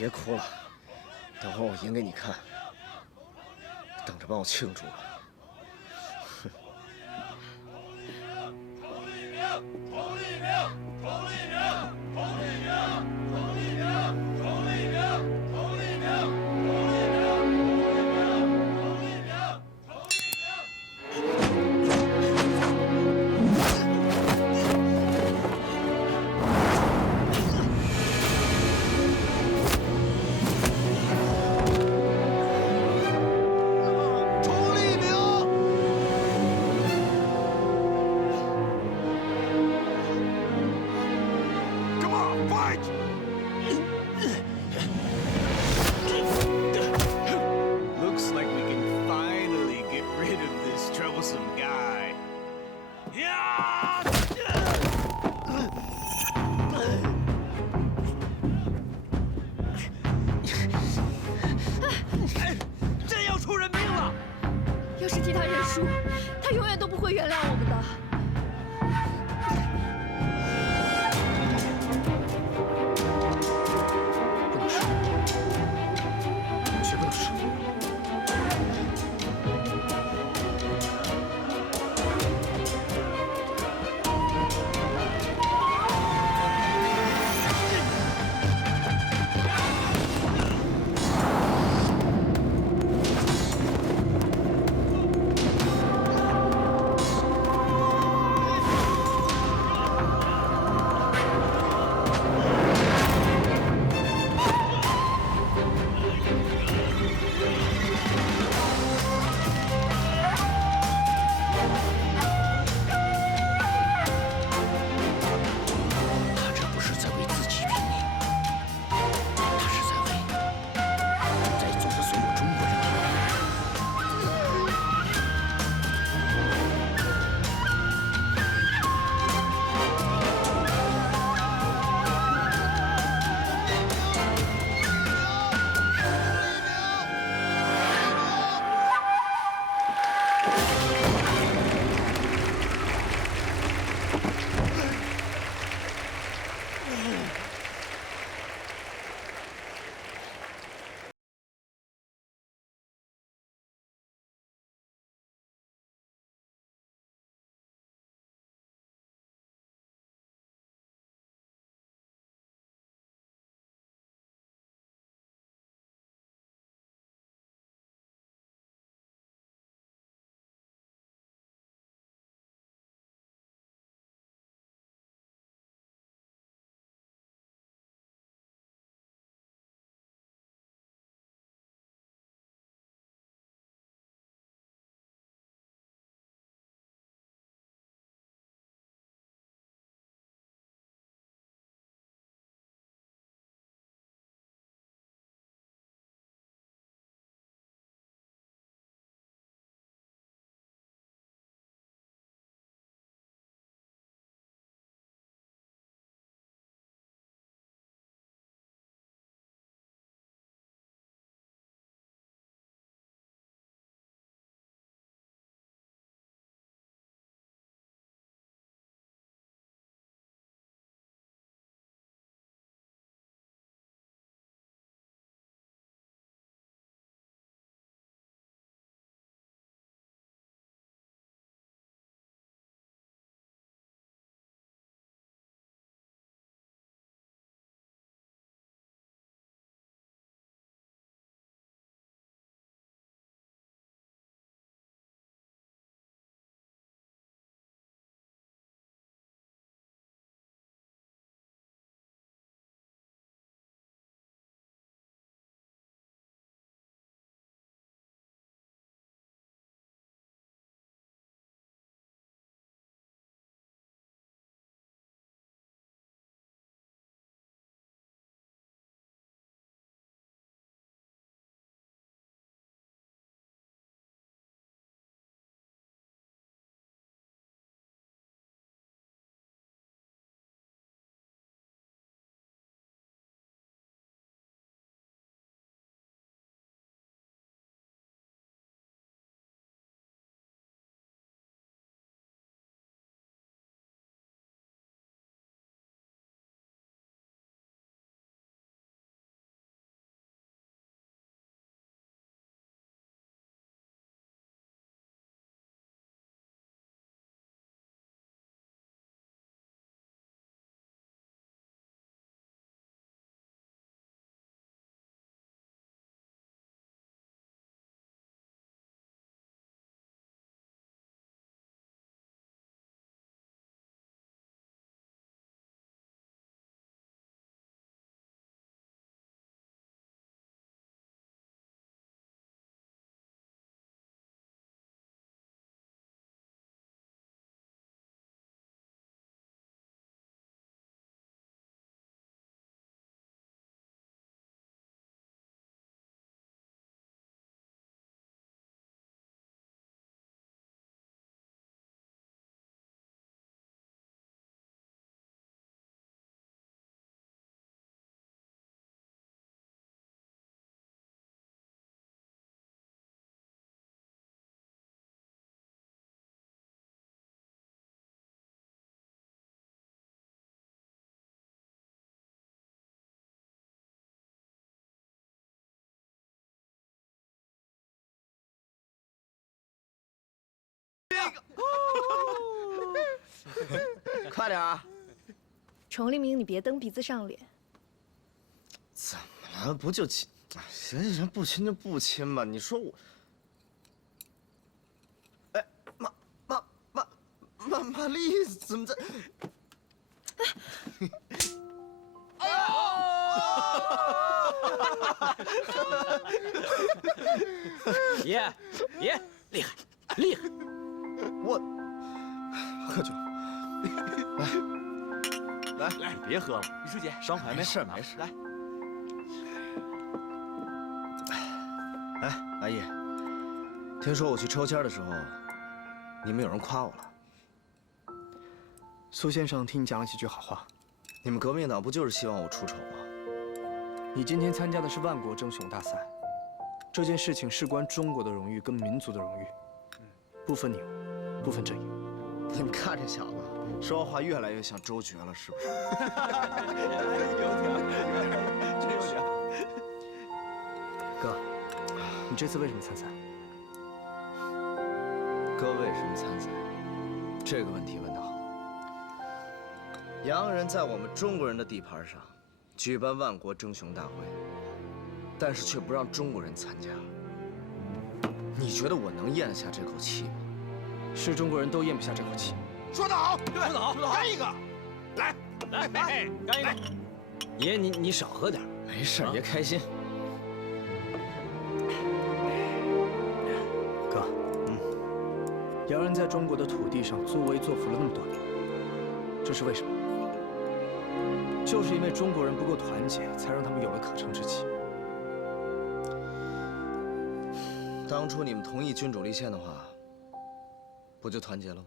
别哭了，等会儿我赢给你看，等着帮我庆祝吧。快点啊！崇立明，你别蹬鼻子上脸。怎么了？不就亲？行行，不亲就不亲吧。你说我……哎，玛丽怎么在？爷，厉害，厉害！我喝酒，来，别喝了，李书记，伤还没好呢。没事。来，哎，阿姨，听说我去抽签的时候，你们有人夸我了。苏先生替你讲了几句好话。你们革命党不就是希望我出丑吗？你今天参加的是万国争雄大赛，这件事情事关中国的荣誉跟民族的荣誉，不分你我，不分阵营。你们看这小子，说话越来越像周爵了，是不是？真有点。哥，你这次为什么参赛？哥为什么参赛？这个问题问得好。洋人在我们中国人的地盘上举办万国争雄大会，但是却不让中国人参加。你觉得我能咽得下这口气吗？是中国人都咽不下这口气。说得好，对，说得好，干一个，来，干一个。爷，你少喝点。没事，爷开心。哥，洋人在中国的土地上作威作福了那么多年，这是为什么？就是因为中国人不够团结，才让他们有了可乘之机。当初你们同意君主立宪的话，不就团结了吗？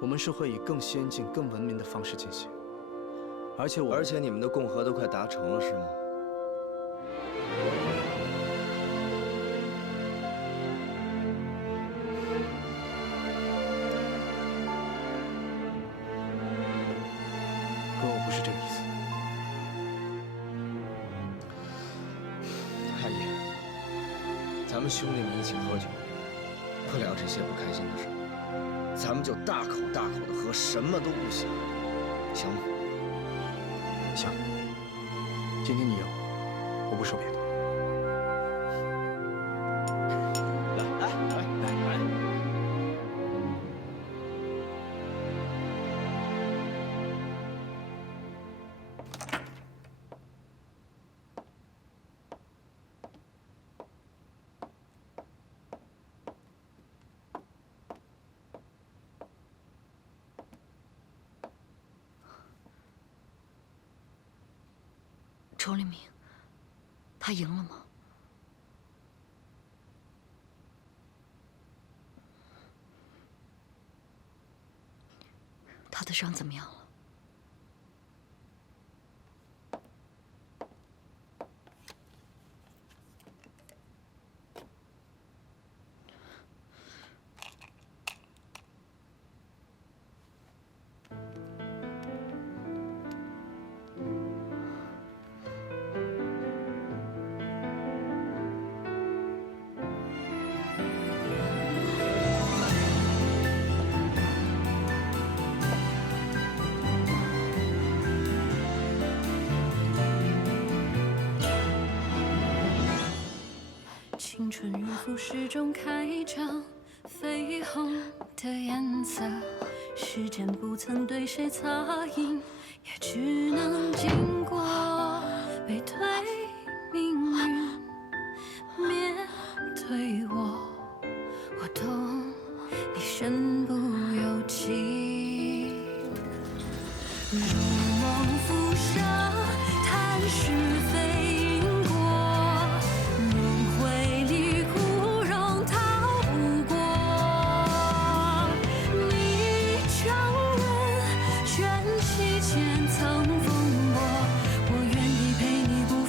我们是会以更先进、更文明的方式进行，而且你们的共和都快达成了，是吗？哥，我不是这个意思。阿姨，咱们兄弟们一起喝酒，不聊这些不开心的事，咱们就大口大口的喝，什么都不想，行吗？行，今天你赢，我不说别的。来。周立明，他赢了吗？他的伤怎么样了？青春如浮世中开张，绯红的颜色，时间不曾对谁擦印，也只能经过背对命运，面对我，我懂你身不由己，如梦浮生，谈是非。曾风波，我愿意陪你不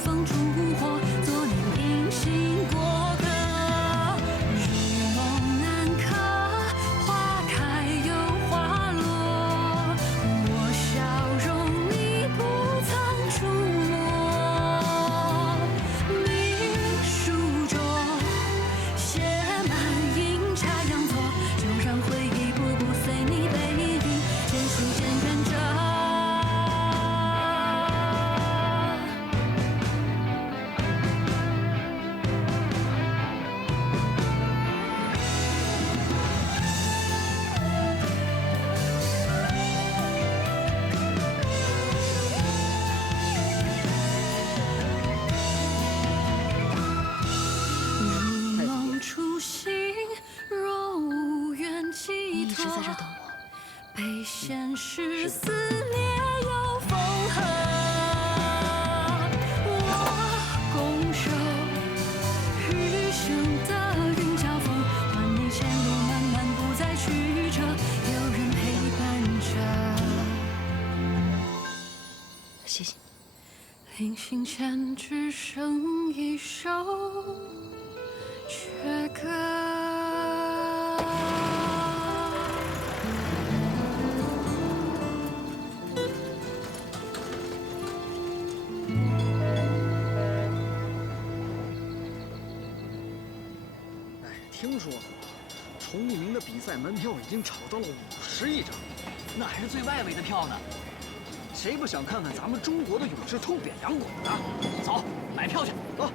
平行线只剩一首绝歌。听说崇一鸣的比赛门票已经炒到了50亿张，那还是最外围的票呢。谁不想看看咱们中国的勇士痛扁洋鬼子？走，买票去。走。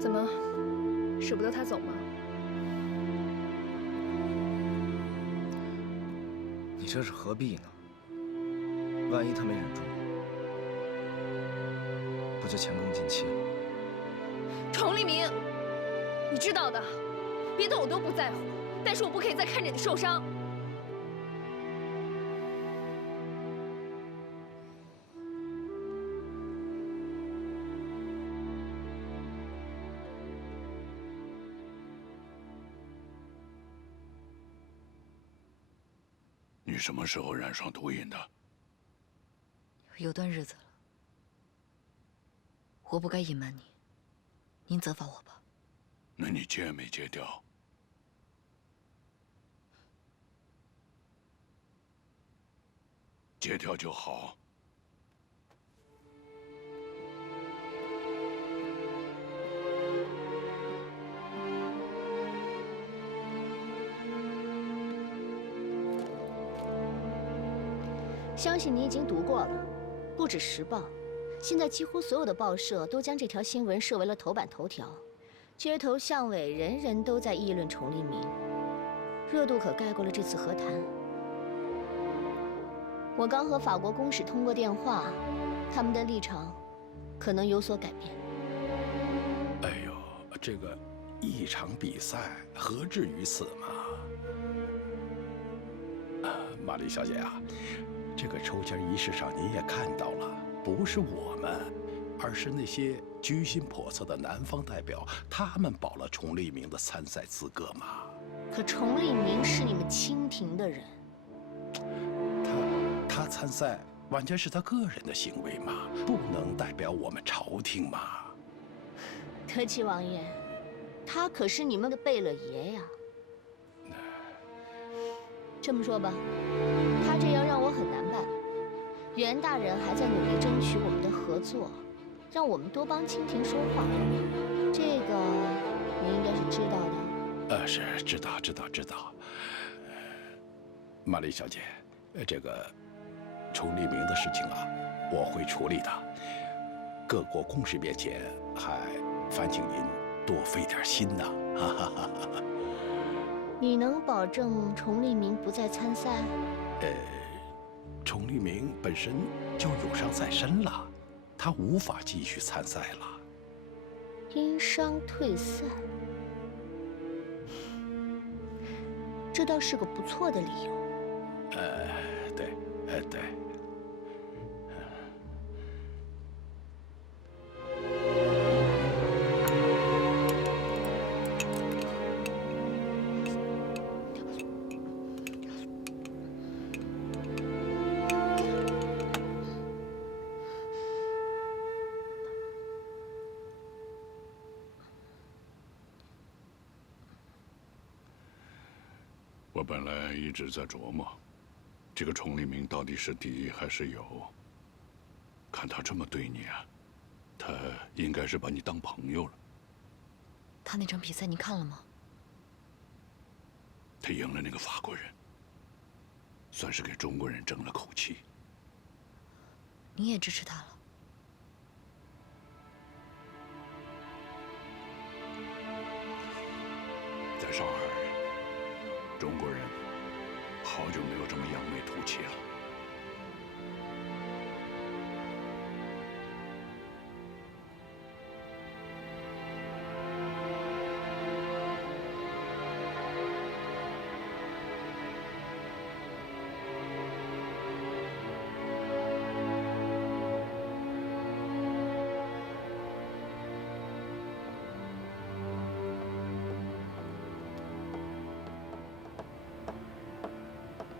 怎么，舍不得他走吗？你这是何必呢？万一他没忍住，不就前功尽弃了？崇立明，你知道的，别的我都不在乎，但是我不可以再看着你受伤。你什么时候染上毒瘾的？有段日子了，我不该隐瞒你，您责罚我吧。那你戒没戒掉？戒掉就好。相信你已经读过了，不止《时报》，现在几乎所有的报社都将这条新闻设为了头版头条，街头巷尾人人都在议论崇立明，热度可盖过了这次和谈。我刚和法国公使通过电话，他们的立场可能有所改变。哎呦，这个一场比赛何至于此嘛？玛丽小姐啊。这个抽签仪式上，您也看到了，不是我们，而是那些居心叵测的南方代表，他们保了崇立明的参赛资格嘛。可崇立明是你们清廷的人，他参赛完全是他个人的行为嘛，不能代表我们朝廷嘛。德齐王爷，他可是你们的贝勒爷呀。这么说吧，他这样让我很难办。袁大人还在努力争取我们的合作，让我们多帮清廷说话。这个你应该是知道的。是知道。玛丽小姐，这个崇立明的事情啊，我会处理的。各国公使面前，还烦请您多费点心呐。哈哈哈哈。你能保证崇立明不再参赛？崇立明本身就有伤在身了，他无法继续参赛了。因伤退赛，这倒是个不错的理由。对。我本来一直在琢磨，这个崇立明到底是敌还是友。看他这么对你啊，他应该是把你当朋友了。他那场比赛你看了吗？他赢了那个法国人，算是给中国人争了口气。你也支持他了？在上海，中国人好久没有这么扬眉吐气了。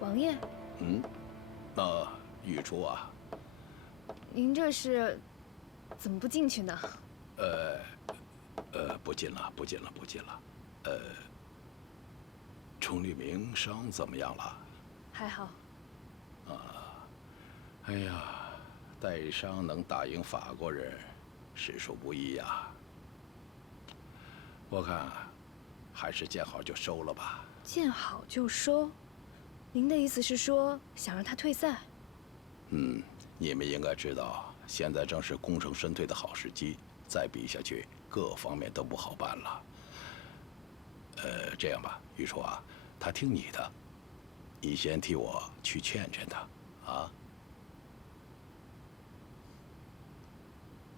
王爷，玉初啊，您这是怎么不进去呢？不进了，不进了，不进了。崇立明伤怎么样了？还好。哎呀，带伤能打赢法国人，实属不易呀。我看，还是见好就收了吧。见好就收？您的意思是说想让他退赛？你们应该知道，现在正是功成身退的好时机，再比下去，各方面都不好办了。这样吧，玉初啊，他听你的，你先替我去劝劝他，啊。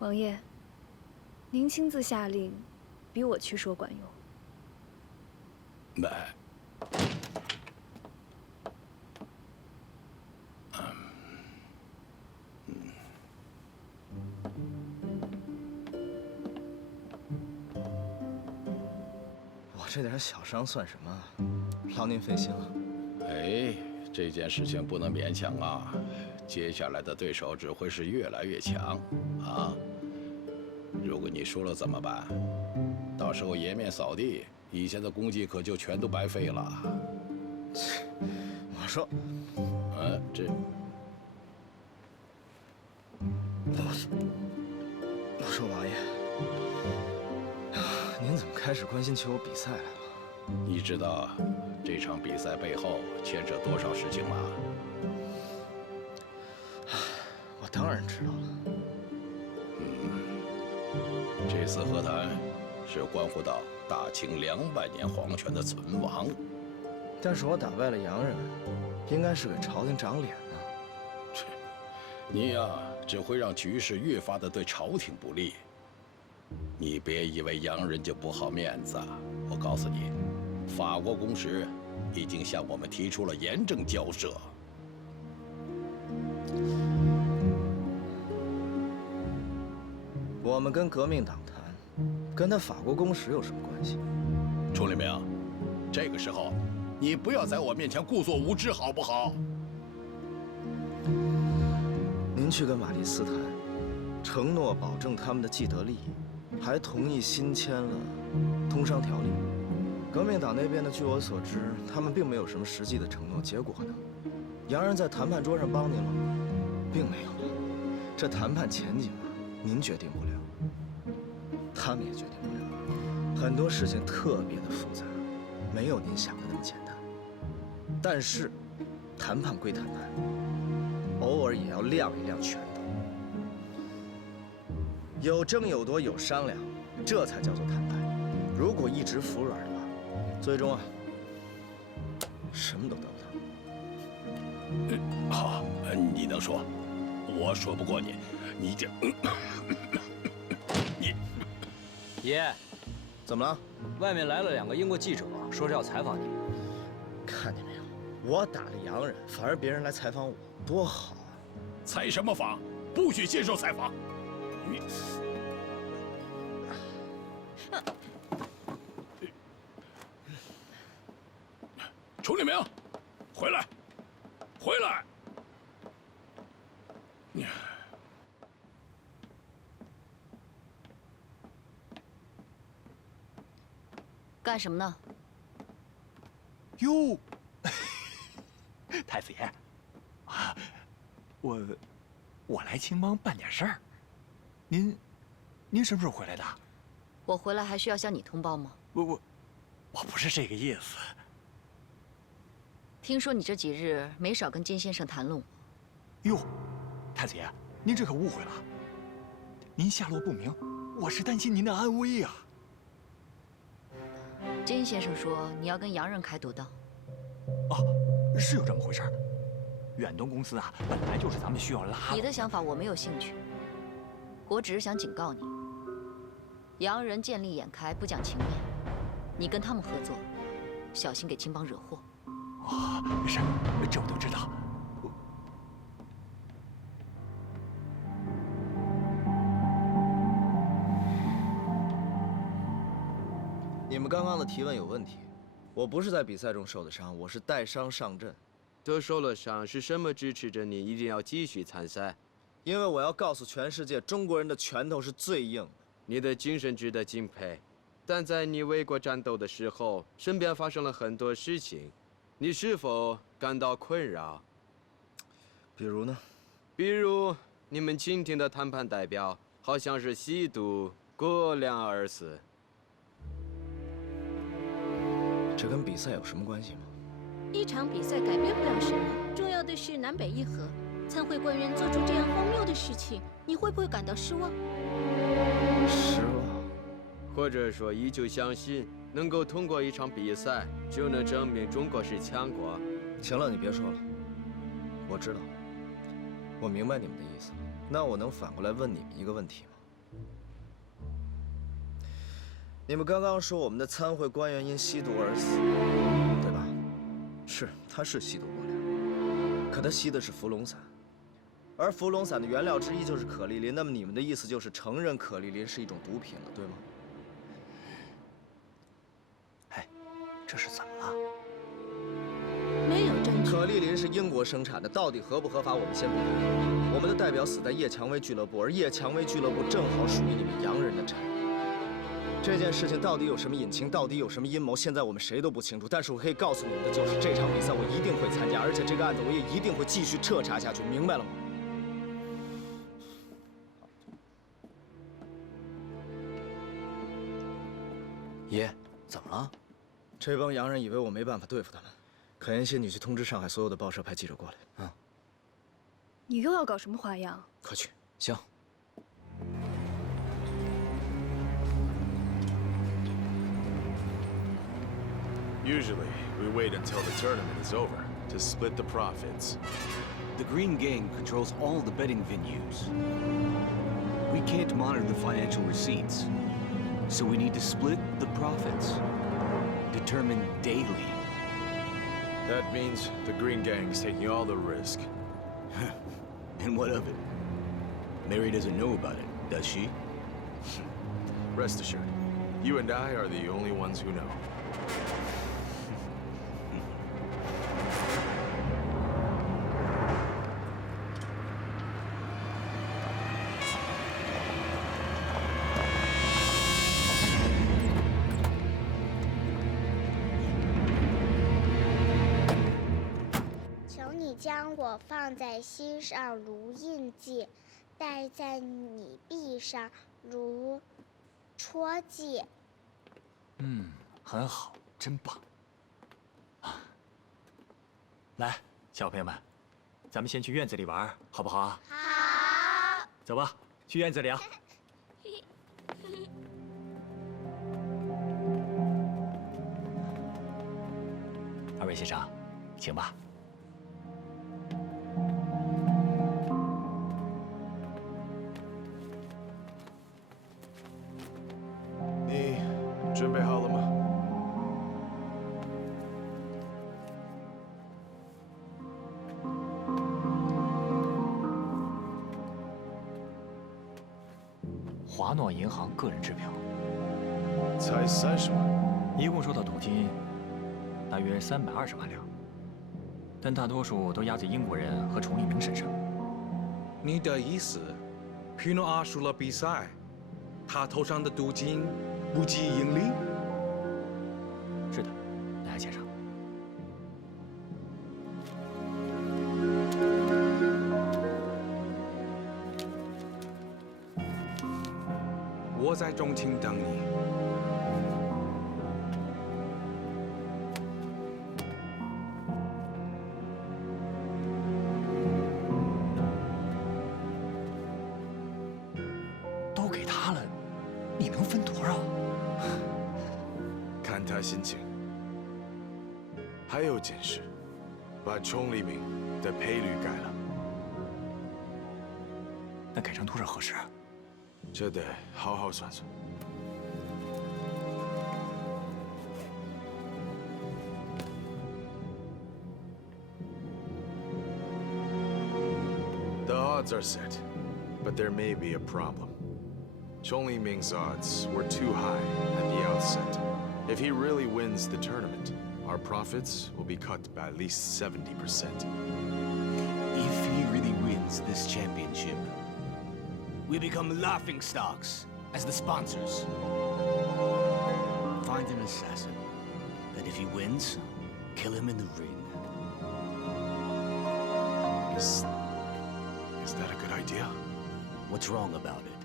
王爷，您亲自下令，比我去说管用。我这点小伤算什么？劳您费心了。哎，这件事情不能勉强啊！接下来的对手只会是越来越强，啊！如果你输了怎么办？到时候颜面扫地，以前的功绩可就全都白费了。我说，我说王爷，您怎么开始关心起我比赛来了？你知道这场比赛背后牵扯多少事情吗？我当然知道了。这次和谈是关乎到大清200年皇权的存亡。但是我打败了洋人，应该是给朝廷长脸呢。你呀，只会让局势越发的对朝廷不利。你别以为洋人就不好面子，我告诉你，法国公使已经向我们提出了严正交涉。我们跟革命党谈，跟他法国公使有什么关系？崇立明，这个时候，你不要在我面前故作无知，好不好？您去跟玛丽斯谈，承诺保证他们的既得利益，还同意新签了通商条例。革命党那边呢，据我所知，他们并没有什么实际的承诺。结果呢，洋人在谈判桌上帮您了吗？并没有。这谈判前景啊，您决定不了，他们也决定不了。很多事情特别的复杂，没有您想的那么简单。但是，谈判归谈判，偶尔也要亮一亮拳头，有争有夺有商量，这才叫做谈判。如果一直服软的话，最终啊，什么都得不到。好，你能说，我说不过你，你这，你，爷，怎么了？外面来了2个英国记者，说是要采访你。看见没有，我打了洋人，反而别人来采访我，多好啊！采什么访？不许接受采访。你。崇立明，回来，回来！干什么呢？哟，太子爷，啊，我来青帮办点事儿。您什么时候回来的？我回来还需要向你通报吗？我不是这个意思。听说你这几日没少跟金先生谈论我。哟，太子爷，您这可误会了。您下落不明，我是担心您的安危呀。金先生说你要跟洋人开独道。哦，是有这么回事儿。远东公司啊，本来就是咱们需要拉。你的想法我没有兴趣，我只是想警告你，洋人见利眼开，不讲情面，你跟他们合作，小心给青帮惹祸。是，这我都知道。你们刚刚的提问有问题，我不是在比赛中受的伤，我是带伤上阵。都受了伤，是什么支持着你一定要继续参赛？因为我要告诉全世界，中国人的拳头是最硬的。你的精神值得敬佩，但在你为国战斗的时候，身边发生了很多事情，你是否感到困扰？比如呢？比如你们蜻蜓的谈判代表好像是吸毒过量而死。这跟比赛有什么关系吗？一场比赛改变不了什么，重要的是南北一合。参会官员做出这样荒谬的事情，你会不会感到失望？失望，或者说依旧相信能够通过一场比赛就能证明中国是强国？行了，你别说了，我知道，我明白你们的意思了。那我能反过来问你们一个问题吗？你们刚刚说我们的参会官员因吸毒而死，对吧？是，他是吸毒过量，可他吸的是伏龙散，而伏龙散的原料之一就是可丽林。那么你们的意思就是承认可丽林是一种毒品了，对吗？哎，这是怎么了？没有证据。可丽林是英国生产的，到底合不合法，我们先不谈。我们的代表死在叶蔷薇俱乐部，而叶蔷薇俱乐部正好属于你们洋人的产业。这件事情到底有什么隐情，到底有什么阴谋，现在我们谁都不清楚。但是我可以告诉你们的就是，这场比赛我一定会参加，而且这个案子我也一定会继续彻查下去，明白了吗？爷，怎么了？这帮洋人以为我没办法对付他们。可妍希，你去通知上海所有的报社派记者过来。嗯。你又要搞什么花样？快去。行。Usually, we wait until the tournament is over to split the profits. The Green Gang controls all the betting venues. We can't monitor the financial receipts, so we need to split the profits. Determined daily. That means the Green Gang is taking all the risk. And what of it? Mary doesn't know about it, does she? Rest assured, you and I are the only ones who know. 将我放在心上如印记，戴在你臂上如戳记。很好，真棒。来，小朋友们，咱们先去院子里玩，好不好啊？好。走吧，去院子里啊。二位先生，请吧。你准备好了吗？华诺银行个人支票，才30万，一共收到赌金大约320万两，但大多数都压在英国人和崇立明身上。你的意思，皮诺阿输了比赛，他头上的赌金不计盈利？是的，莱先生。我在中庭等你。都给他了，你能分多少？看他心情。还有件事，把崇黎明的赔率改了。那改成多少合适啊？这得好好算算。The odds are set, but there may be a problem. Chong Li-ming's odds were too high at the outset. If he really wins the tournament, our profits will be cut by at least 70%. If he really wins this championship, we become laughing stocks as the sponsors. Find an assassin, and if he wins, kill him in the ring. Is that a good idea? What's wrong about it?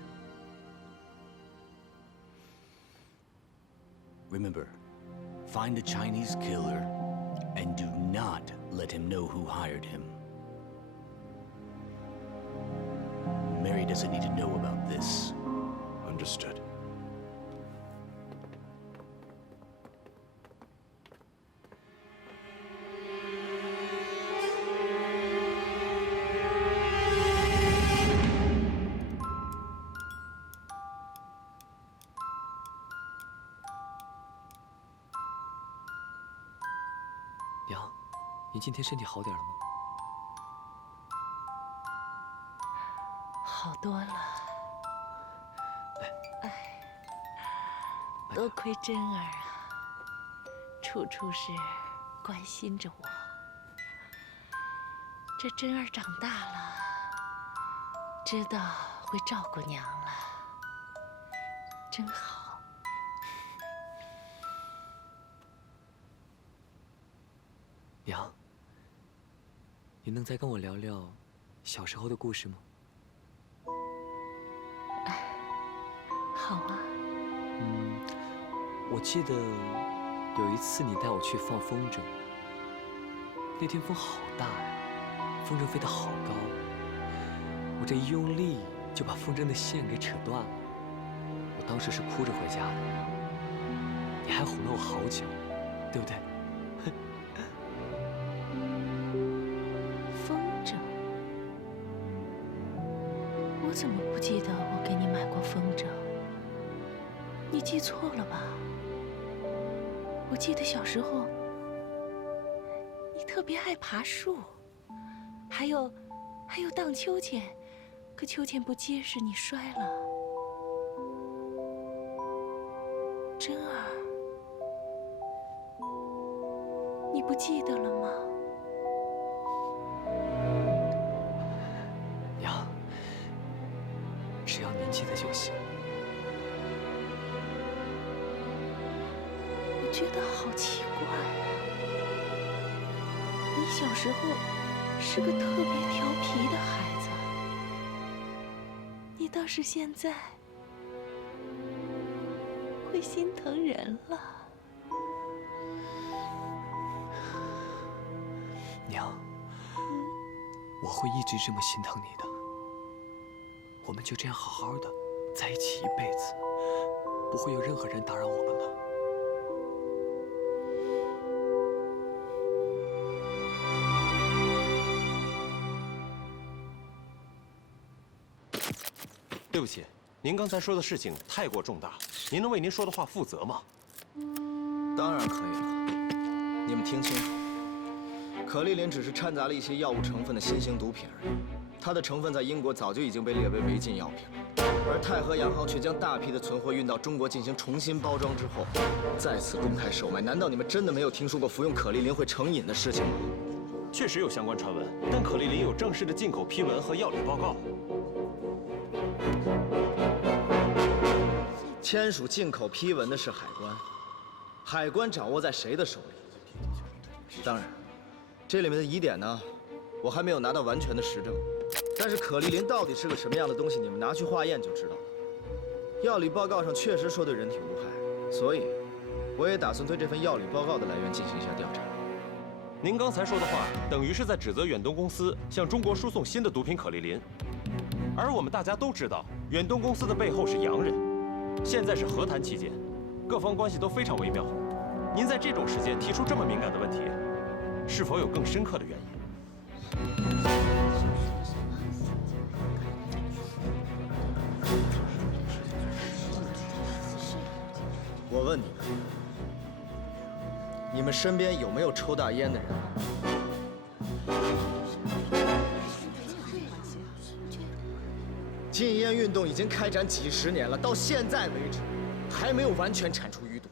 Remember, find a Chinese killer and do not let him know who hired him. Mary doesn't need to know about this. Understood. “娘，您今天身体好点了吗？”好多了。哎，多亏真儿啊，处处是关心着我。这真儿长大了，知道会照顾娘了，真好。娘，您能再跟我聊聊小时候的故事吗？好啊。我记得有一次你带我去放风筝，那天风好大呀，风筝飞得好高，我这一用力就把风筝的线给扯断了。我当时是哭着回家的，你还哄了我好久，对不对？风筝，我怎么不记得我给你买过风筝？你记错了吧？我记得小时候，你特别爱爬树，还有荡秋千，可秋千不结实，你摔了。真儿，你不记得了吗？娘，只要您记得就行。我觉得好奇怪啊！你小时候是个特别调皮的孩子，你倒是现在会心疼人了。娘，我会一直这么心疼你的。我们就这样好好的在一起一辈子，不会有任何人打扰我们吧？对不起，您刚才说的事情太过重大，您能为您说的话负责吗？当然可以了。你们听清楚，可丽林只是掺杂了一些药物成分的新型毒品而已，它的成分在英国早就已经被列为违禁药品了，而泰和洋行却将大批的存货运到中国进行重新包装之后，再次公开售卖。难道你们真的没有听说过服用可丽林会成瘾的事情吗？确实有相关传闻，但可丽林有正式的进口批文和药理报告。签署进口批文的是海关，海关掌握在谁的手里？当然，这里面的疑点呢，我还没有拿到完全的实证。但是可丽林到底是个什么样的东西，你们拿去化验就知道了。药理报告上确实说对人体无害，所以我也打算对这份药理报告的来源进行一下调查。您刚才说的话，等于是在指责远东公司向中国输送新的毒品可丽林。而我们大家都知道，远东公司的背后是洋人，现在是和谈期间，各方关系都非常微妙。您在这种时间提出这么敏感的问题，是否有更深刻的原因？我问你们，你们身边有没有抽大烟的人？禁烟运动已经开展几十年了，到现在为止，还没有完全铲除余毒。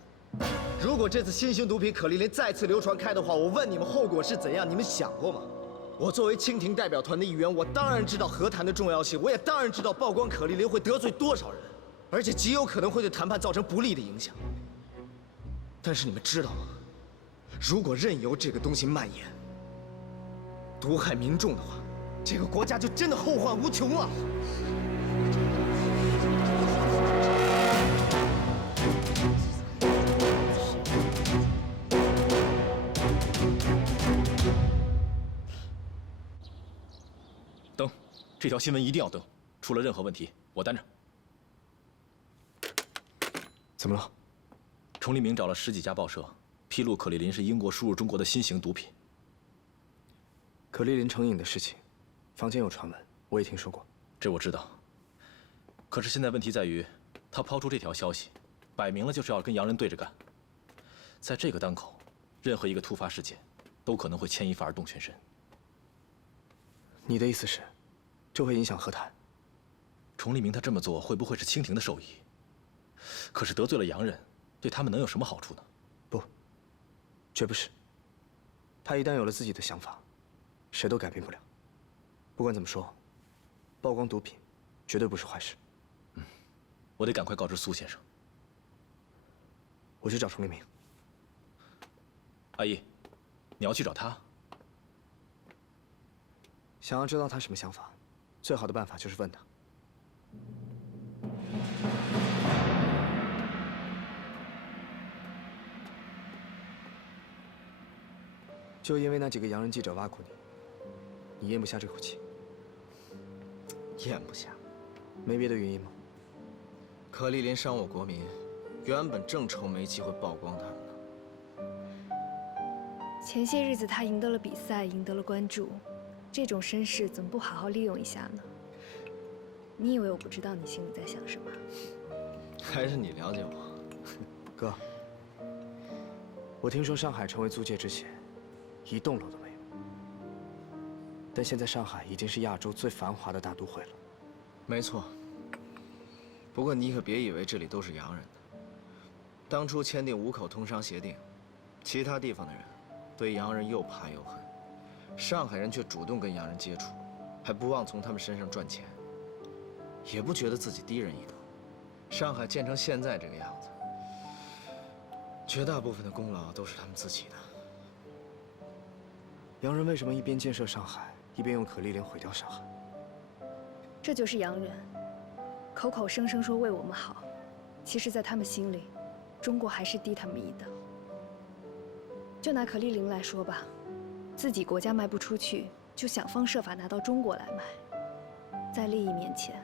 如果这次新型毒品可丽林再次流传开的话，我问你们后果是怎样？你们想过吗？我作为蜻蜓代表团的一员，我当然知道和谈的重要性，我也当然知道曝光可丽林会得罪多少人，而且极有可能会对谈判造成不利的影响。但是你们知道吗？如果任由这个东西蔓延，毒害民众的话，这个国家就真的后患无穷了。登，这条新闻一定要登，出了任何问题，我担着。怎么了？崇立明找了10几家报社，披露可丽林是英国输入中国的新型毒品。可丽林成瘾的事情，坊间有传闻，我也听说过。这我知道。可是现在问题在于，他抛出这条消息，摆明了就是要跟洋人对着干。在这个当口，任何一个突发事件，都可能会牵一发而动全身。你的意思是，这会影响和谈？崇立明他这么做，会不会是清廷的授意？可是得罪了洋人，对他们能有什么好处呢？不，绝不是。他一旦有了自己的想法，谁都改变不了。不管怎么说，曝光毒品绝对不是坏事。我得赶快告知苏先生。我去找崇立明。阿姨，你要去找他？想要知道他什么想法，最好的办法就是问他。就因为那几个洋人记者挖苦你，你咽不下这口气？咽不下，没别的原因吗？可丽林伤我国民，原本正愁没机会曝光他们呢。前些日子他赢得了比赛，赢得了关注，这种声势怎么不好好利用一下呢？你以为我不知道你心里在想什么？还是你了解我，哥。我听说上海成为租界之前，一栋楼都没有，但现在上海已经是亚洲最繁华的大都会了。没错。不过你可别以为这里都是洋人的。当初签订5口通商协定，其他地方的人对洋人又怕又恨，上海人却主动跟洋人接触，还不忘从他们身上赚钱，也不觉得自己低人一等。上海建成现在这个样子，绝大部分的功劳都是他们自己的。洋人为什么一边建设上海，一边用可丽林毁掉上海？这就是洋人，口口声声说为我们好，其实在他们心里，中国还是低他们一等。就拿可丽林来说吧，自己国家卖不出去，就想方设法拿到中国来卖。在利益面前，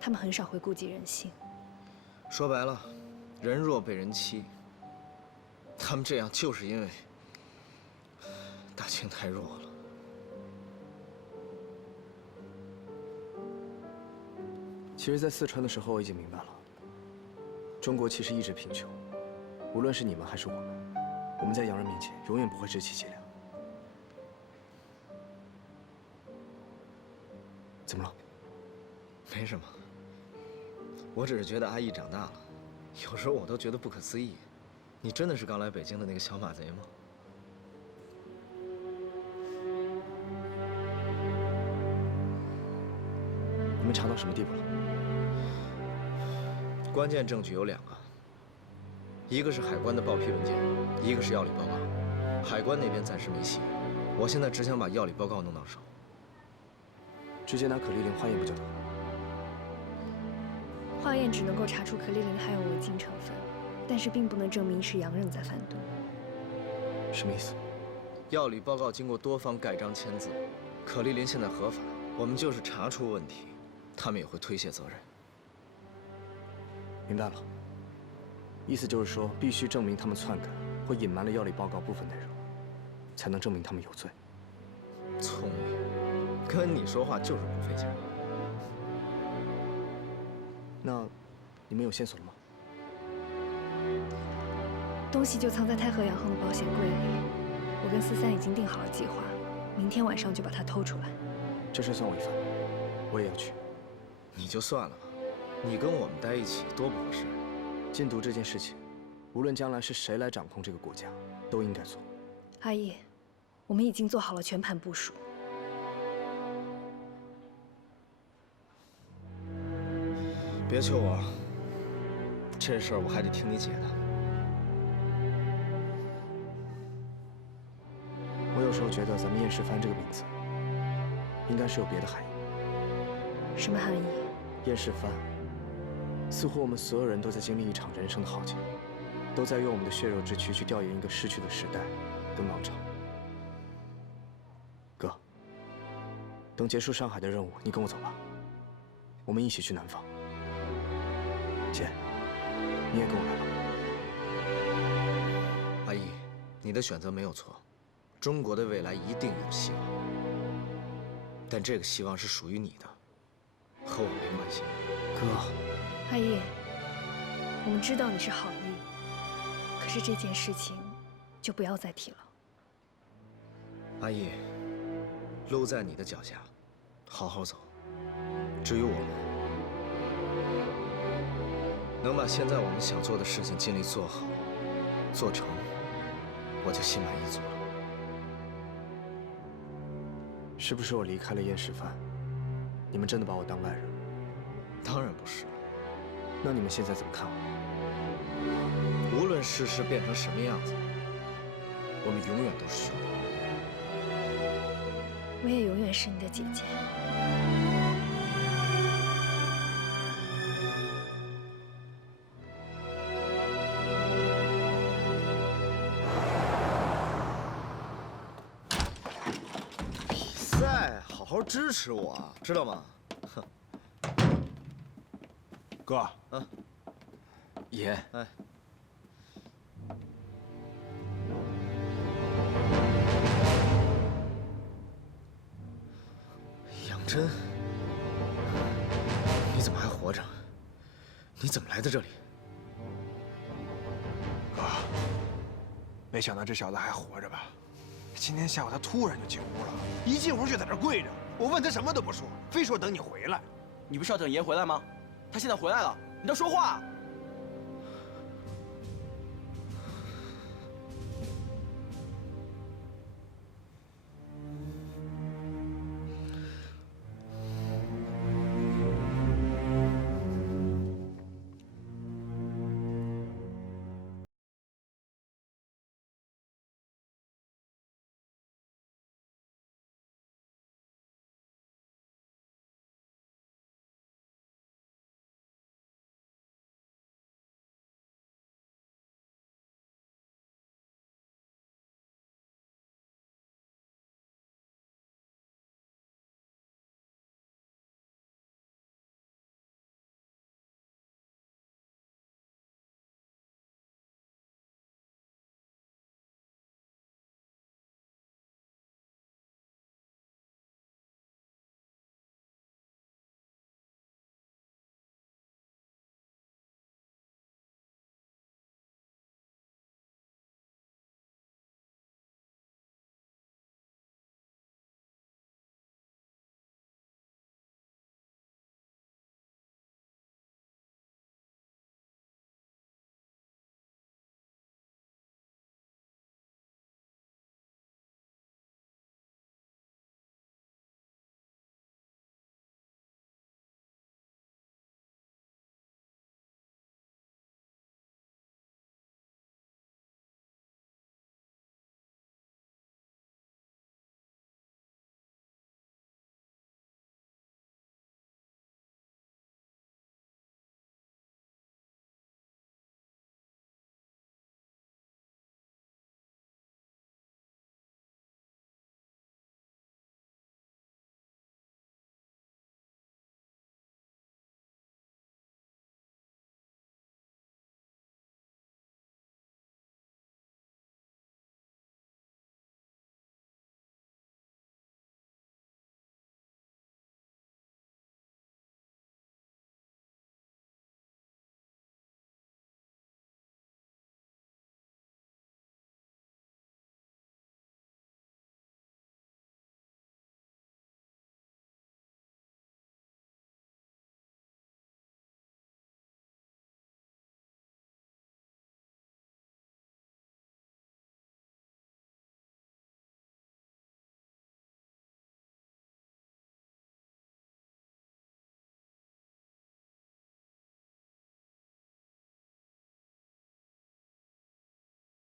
他们很少会顾及人性。说白了，人弱被人欺。他们这样就是因为大清太弱了。其实，在四川的时候，我已经明白了，中国其实一直贫穷，无论是你们还是我们在洋人面前永远不会志气脊梁。怎么了？没什么，我只是觉得阿义长大了，有时候我都觉得不可思议。你真的是刚来北京的那个小马贼吗？你们查到什么地步了？关键证据有2个，一个是海关的报批文件，一个是药理报告。海关那边暂时没戏，我现在只想把药理报告弄到手，直接拿可丽林化验不就得了？化验只能够查出可丽林含有违禁成分，但是并不能证明是洋人在贩毒。什么意思？药理报告经过多方盖章签字，可丽林现在合法，我们就是查出问题，他们也会推卸责任。明白了，意思就是说，必须证明他们篡改或隐瞒了药理报告部分内容，才能证明他们有罪。聪明，跟你说话就是不费劲。那你们有线索了吗？东西就藏在太和洋行的保险柜里，我跟思三已经定好了计划，明天晚上就把它偷出来。这事算我一份，我也要去。你就算了吧，你跟我们待一起多不合适。禁毒这件事情，无论将来是谁来掌控这个国家，都应该做。阿姨，我们已经做好了全盘部署。别求我，这事儿我还得听你姐的。我有时候觉得咱们燕世藩这个名字，应该是有别的含义。什么含义？燕世藩，似乎我们所有人都在经历一场人生的浩劫，都在用我们的血肉之躯去调研一个逝去的时代跟王朝。哥，等结束上海的任务，你跟我走吧，我们一起去南方。姐，你也跟我来吧。阿姨，你的选择没有错，中国的未来一定有希望，但这个希望是属于你的，和我没关系。哥，阿姨，我们知道你是好意，可是这件事情就不要再提了。阿姨，路在你的脚下，好好走。至于我们，能把现在我们想做的事情尽力做好、做成，我就心满意足了。是不是我离开了燕世藩，你们真的把我当外人？当然不是。那你们现在怎么看我？无论世事变成什么样子，我们永远都是兄弟。我也永远是你的姐姐。好好支持我，知道吗？哼。哥，啊，爷，哎，杨真，你怎么还活着？你怎么来的这里？哥，没想到这小子还活着吧？今天下午他突然就进屋了，一进屋就在这跪着。我问他什么都不说，非说等你回来。你不是要等爷回来吗？他现在回来了，你倒说话！